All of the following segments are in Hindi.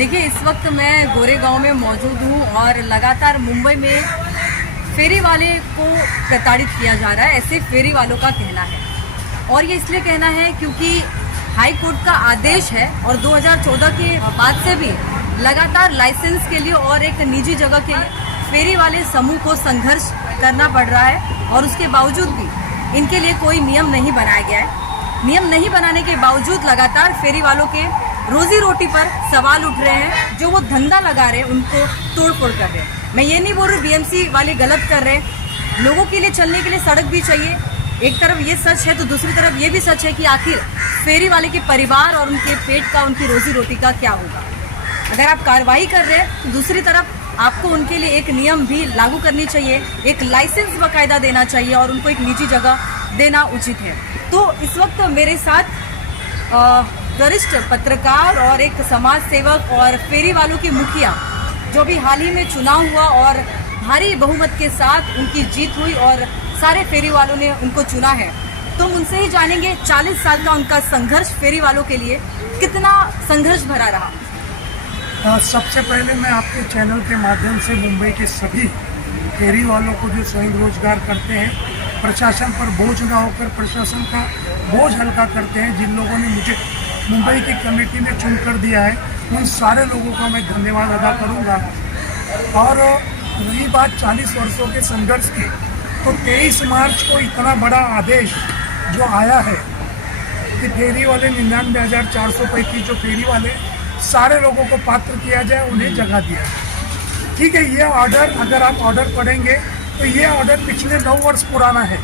देखिए, इस वक्त मैं गोरेगांव में मौजूद हूँ और लगातार मुंबई में फेरी वाले को प्रताड़ित किया जा रहा है, ऐसे फेरी वालों का कहना है। और ये इसलिए कहना है क्योंकि हाई कोर्ट का आदेश है और 2014 के बाद से भी लगातार लाइसेंस के लिए और एक निजी जगह के लिए फेरी वाले समूह को संघर्ष करना पड़ रहा है और उसके बावजूद भी इनके लिए कोई नियम नहीं बनाया गया है। नियम नहीं बनाने के बावजूद लगातार फेरी वालों के रोजी रोटी पर सवाल उठ रहे हैं। जो वो धंधा लगा रहे हैं उनको तोड़ फोड़ कर रहे हैं। मैं ये नहीं बोल रही बीएमसी वाले गलत कर रहे हैं, लोगों के लिए चलने के लिए सड़क भी चाहिए। एक तरफ ये सच है तो दूसरी तरफ ये भी सच है कि आखिर फेरी वाले के परिवार और उनके पेट का, उनकी रोजी रोटी का क्या होगा। अगर आप कार्रवाई कर रहे हैं तो दूसरी तरफ आपको उनके लिए एक नियम भी लागू करनी चाहिए, एक लाइसेंस बाकायदा देना चाहिए और उनको एक निजी जगह देना उचित है। तो इस वक्त मेरे साथ वरिष्ठ पत्रकार और एक समाज सेवक और फेरी वालों के मुखिया, जो भी हाल ही में चुनाव हुआ और भारी बहुमत के साथ उनकी जीत हुई और सारे फेरी वालों ने उनको चुना है, तो उनसे ही जानेंगे 40 साल का उनका संघर्ष फेरी वालों के लिए कितना संघर्ष भरा रहा। सबसे पहले मैं आपके चैनल के माध्यम से मुंबई के सभी फेरी वालों को जो स्वयं रोजगार करते हैं, प्रशासन पर बोझ ना होकर प्रशासन का बोझ हल्का करते हैं, जिन लोगों ने मुझे मुंबई की कमेटी में चुनकर दिया है, उन सारे लोगों का मैं धन्यवाद अदा करूंगा। और रही बात 40 वर्षों के संघर्ष की, तो 23 मार्च को इतना बड़ा आदेश जो आया है कि फेरी वाले 99,435 जो फेरी वाले सारे लोगों को पात्र किया जाए, उन्हें जगह दिया। ठीक है, ये ऑर्डर अगर आप ऑर्डर पढ़ेंगे तो ये ऑर्डर पिछले 9 वर्ष पुराना है।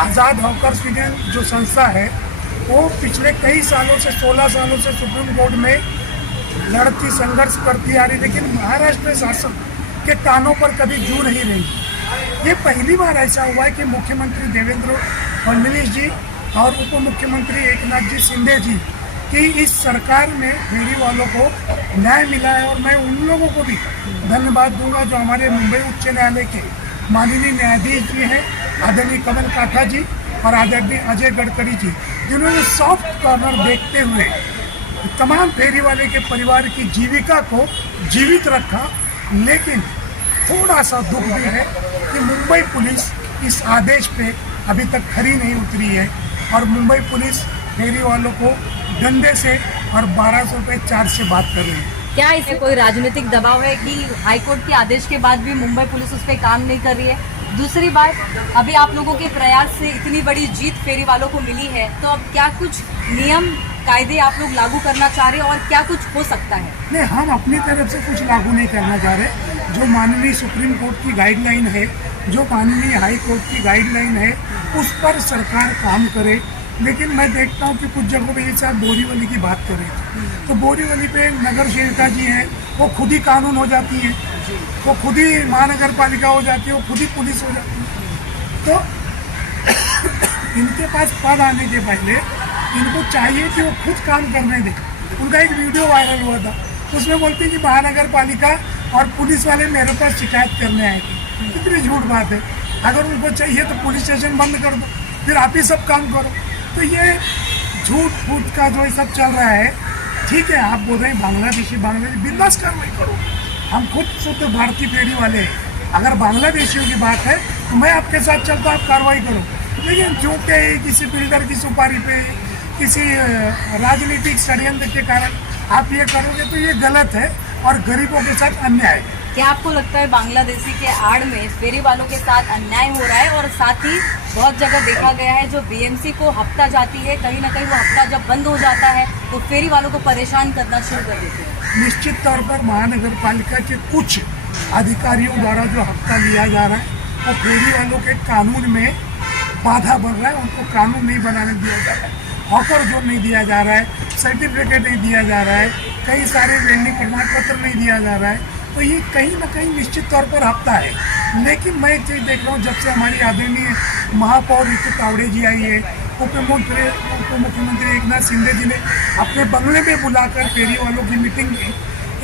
आज़ाद हॉकर्स यूनियन जो संस्था है वो पिछले कई सालों से 16 सालों से सुप्रीम कोर्ट में लड़ती संघर्ष करती आ रही, लेकिन महाराष्ट्र शासन के कानों पर कभी जू नहीं रही। ये पहली बार ऐसा हुआ है कि मुख्यमंत्री देवेंद्र फडणवीस जी और उप मुख्यमंत्री एकनाथ जी शिंदे जी कि इस सरकार में फेरी वालों को न्याय मिला है। और मैं उन लोगों को भी धन्यवाद दूंगा जो हमारे मुंबई उच्च न्यायालय के माननीय न्यायाधीश जी हैं, आदरणीय कमल काठा जी और आदरणीय अजय गडकरी जी, जिन्होंने सॉफ्ट कॉर्नर देखते हुए तमाम फेरी वाले के परिवार की जीविका को जीवित रखा। लेकिन थोड़ा सा दुख भी है कि मुंबई पुलिस इस आदेश पे अभी तक खरी नहीं उतरी है और मुंबई पुलिस फेरी वालों को डंडे से और 1200 रुपये चार्ज से बात कर रही है। क्या इसे कोई राजनीतिक दबाव है कि हाईकोर्ट के आदेश के बाद भी मुंबई पुलिस उस पर काम नहीं कर रही है? दूसरी बात, अभी आप लोगों के प्रयास से इतनी बड़ी जीत फेरी वालों को मिली है, तो अब क्या कुछ नियम कायदे आप लोग लागू करना चाह रहे हैं और क्या कुछ हो सकता है? नहीं, हम अपनी तरफ से कुछ लागू नहीं करना चाह रहे। जो माननीय सुप्रीम कोर्ट की गाइडलाइन है, जो माननीय हाई कोर्ट की गाइडलाइन है, उस पर सरकार काम करे। लेकिन मैं देखता हूँ कि कुछ जगहों पे जैसे आप बोरीवली की बात कर रहे थे, तो बोरीवली पे नगर सेविका जी हैं, वो खुद ही कानून हो जाती हैं, वो खुद ही महानगर पालिका हो जाती है, वो खुद ही पुलिस हो जाती है। तो इनके पास पद आने के पहले इनको चाहिए कि वो खुद काम करने दें। उनका एक वीडियो वायरल हुआ था, उसमें बोलते हैं कि महानगर पालिका और पुलिस वाले मेरे पास शिकायत करने आए थे। कितनी झूठ बात है। अगर उनको चाहिए तो पुलिस स्टेशन बंद कर दो, फिर आप ही सब काम करो। तो ये झूठ फूट का जो सब चल रहा है, ठीक है, आप बोल रहे हैं बांग्लादेशी बिंदास कार्रवाई करो। हम खुद शुद्ध भारतीय फेरी वाले हैं। अगर बांग्लादेशियों की बात है तो मैं आपके साथ चलता, आप कार्रवाई करो। लेकिन झूठे किसी बिल्डर की सुपारी पे, किसी राजनीतिक षड्यंत्र के कारण आप ये करोगे तो ये गलत है और गरीबों के साथ अन्याय है। क्या आपको लगता है बांग्लादेशी के आड़ में फेरी वालों के साथ अन्याय हो रहा है? और साथ ही बहुत जगह देखा गया है जो बीएमसी को हफ्ता जाती है, कहीं ना कहीं वो हफ्ता जब बंद हो जाता है तो फेरी वालों को परेशान करना शुरू कर देते हैं। निश्चित तौर पर महानगर पालिका के कुछ अधिकारियों द्वारा जो हफ्ता लिया जा रहा है वो फेरी वालों के कानून में बाधा बन रहा है। उनको कानून नहीं बनाने दिया जा रहा है, हॉकर जोन नहीं दिया जा रहा है, सर्टिफिकेट नहीं दिया जा रहा है, कई सारे वेंडिंग प्रमाण पत्र नहीं दिया जा रहा है। तो ये कहीं ना कहीं निश्चित तौर पर हफ्ता है। लेकिन मैं एक चीज़ देख रहा हूँ, जब से हमारी आदरणीय महापौर ऋतु तावड़े जी आई है, उप मुख्यमंत्री एकनाथ शिंदे जी ने अपने बंगले में बुलाकर फेरी वालों की मीटिंग की।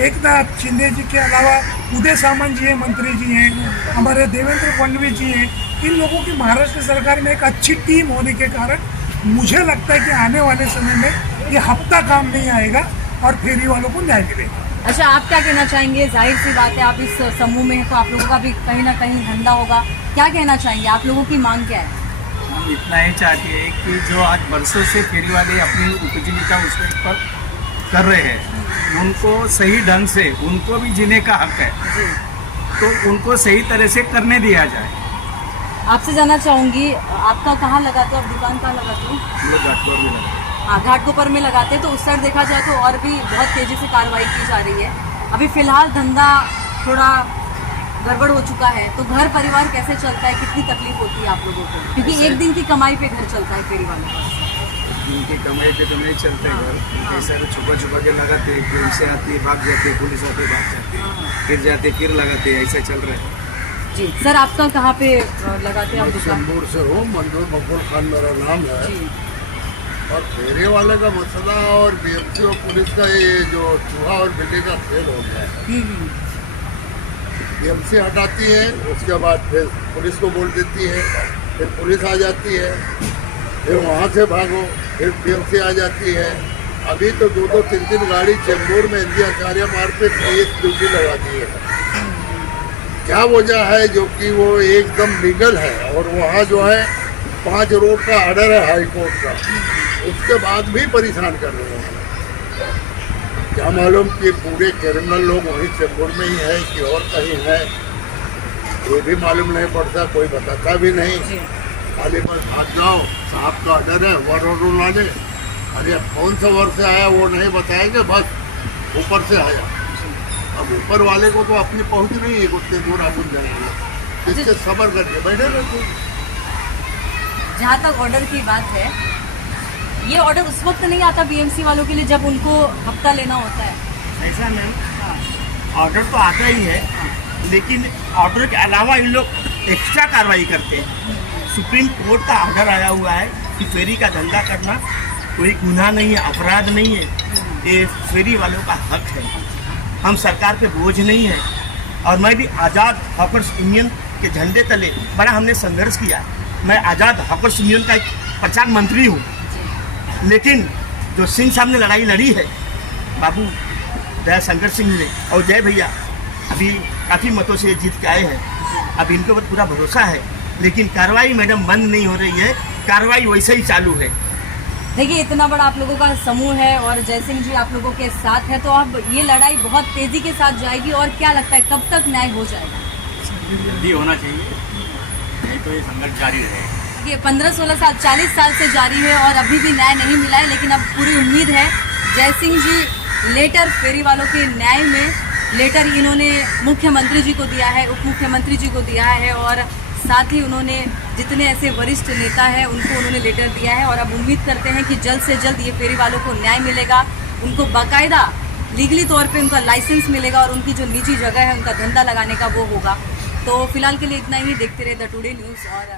एकनाथ शिंदे जी के अलावा उदय सामंत जी हैं, मंत्री जी हैं, हमारे देवेंद्र फडणवीस जी हैं। इन लोगों की महाराष्ट्र सरकार में एक अच्छी टीम होने के कारण मुझे लगता है कि आने वाले समय में ये हफ्ता काम नहीं आएगा और फेरी वालों को न्याय मिलेगा। अच्छा, आप क्या कहना चाहेंगे? जाहिर सी बात है, आप इस समूह में हैं तो आप लोगों का भी कहीं ना कहीं धंधा होगा। क्या कहना चाहेंगे? आप लोगों की मांग क्या है? हम इतना ही चाहते हैं कि जो आज बरसों से फेरी वाले अपनी उपजीविका उसके ऊपर कर रहे हैं, उनको सही ढंग से, उनको भी जीने का हक है, जी, तो उनको सही तरह से करने दिया जाए। आपसे जानना चाहूंगी, आपका कहाँ लगाते हो? आप दुकान कहाँ लगाते हो? हम लोग घाटकोपर में लगे। हाँ, घाटकोपर में लगाते हैं। तो उस साइड देखा जाए तो और भी बहुत तेजी से कार्रवाई की जा रही है। अभी फिलहाल धंधा थोड़ा गड़बड़ हो चुका है, तो घर परिवार कैसे चलता है? कितनी तकलीफ होती है आप लोगों को? क्योंकि एक दिन की कमाई पे घर चलता है फेरी वालों का। उनकी कमाई पे तो नहीं चलते घर, ऐसा तो छुपा छुपा के लगाते हैं, फिर से आती है भाग जाती है, पुलिस आती है भाग जाती है, फिर जाते फिर लगाते हैं, ऐसा चल रहा है। जी सर, आपका कहाँ पे लगाते हैं आप दुकान? चंबूर से हूँ, मंजूर मकबूल खान मेरा नाम है। जी, और फेरी वाले का मसला और बीएमसी और पुलिस का ये जो चूहा और बिल्ली का खेल हो गया है। बीएमसी हटाती है, उसके बाद फिर पुलिस को बोल देती है, फिर पुलिस आ जाती है, फिर वहाँ से भागो, फिर बीएमसी आ जाती है। अभी तो 2-3 गाड़ी चेंबूर में इंडिया आचार्य मार्ग पे पुलिस ड्यूटी लगा दी है। क्या वजह है? जो कि वो एकदम लीगल है और वहाँ जो है 5 रोड का ऑर्डर है हाई कोर्ट का, उसके बाद भी परेशान कर रहे हैं। क्या मालूम कि पूरे क्रिमिनल लोग वहीं चेंबूर में ही है कि और कहीं है, ये भी मालूम नहीं पड़ता, कोई बताता भी नहीं। खाली बस भाग जाओ, साहब का ऑर्डर है, वर्ड लाने। अरे कौन सा वर्ड से आया वो नहीं बताएंगे, बस ऊपर से आया। अब ऊपर वाले को तो अपनी पहुंच नहीं है, उतने दूर अपन जाएंगे, इससे सब्र करके बैठे रहते। जहाँ तक ऑर्डर की बात है, ये ऑर्डर उस वक्त नहीं आता बीएमसी वालों के लिए जब उनको हफ्ता लेना होता है। ऐसा मैम, ऑर्डर तो आता ही है, लेकिन ऑर्डर के अलावा इन लोग एक्स्ट्रा कार्रवाई करते हैं। सुप्रीम कोर्ट का ऑर्डर आया हुआ है कि फेरी का धंधा करना कोई गुनाह नहीं है, अपराध नहीं है, ये फेरी वालों का हक है। हम सरकार पे बोझ नहीं है। और मैं भी आज़ाद हॉकर्स यूनियन के झंडे तले बड़ा हमने संघर्ष किया। मैं आज़ाद हॉकर्स यूनियन का एक प्रचार मंत्री हूँ, लेकिन जो सिंह साहब ने लड़ाई लड़ी है, बाबू दया शंकर सिंह ने और जय भैया, अभी काफ़ी मतों से जीत के आए हैं। अब इनके ऊपर पूरा भरोसा है, लेकिन कार्रवाई मैडम बंद नहीं हो रही है, कार्रवाई वैसे ही चालू है। देखिए, इतना बड़ा आप लोगों का समूह है और जयसिंह जी आप लोगों के साथ है, तो अब ये लड़ाई बहुत तेजी के साथ जाएगी। और क्या लगता है कब तक न्याय हो जाएगा? जल्दी होना चाहिए, नहीं तो ये संघर्ष जारी रहेगा। ये 15-16 साल 40 साल से जारी है और अभी भी न्याय नहीं मिला है, लेकिन अब पूरी उम्मीद है। जयसिंह जी लेटर फेरी वालों के न्याय में लेटर इन्होंने मुख्यमंत्री जी को दिया है, उप मुख्यमंत्री जी को दिया है, और साथ ही उन्होंने जितने ऐसे वरिष्ठ नेता हैं उनको उन्होंने लेटर दिया है। और अब उम्मीद करते हैं कि जल्द से जल्द ये फेरी वालों को न्याय मिलेगा, उनको बाकायदा लीगली तौर पे उनका लाइसेंस मिलेगा और उनकी जो निजी जगह है उनका धंधा लगाने का वो होगा। तो फिलहाल के लिए इतना ही। देखते रहे द टुडे न्यूज़ और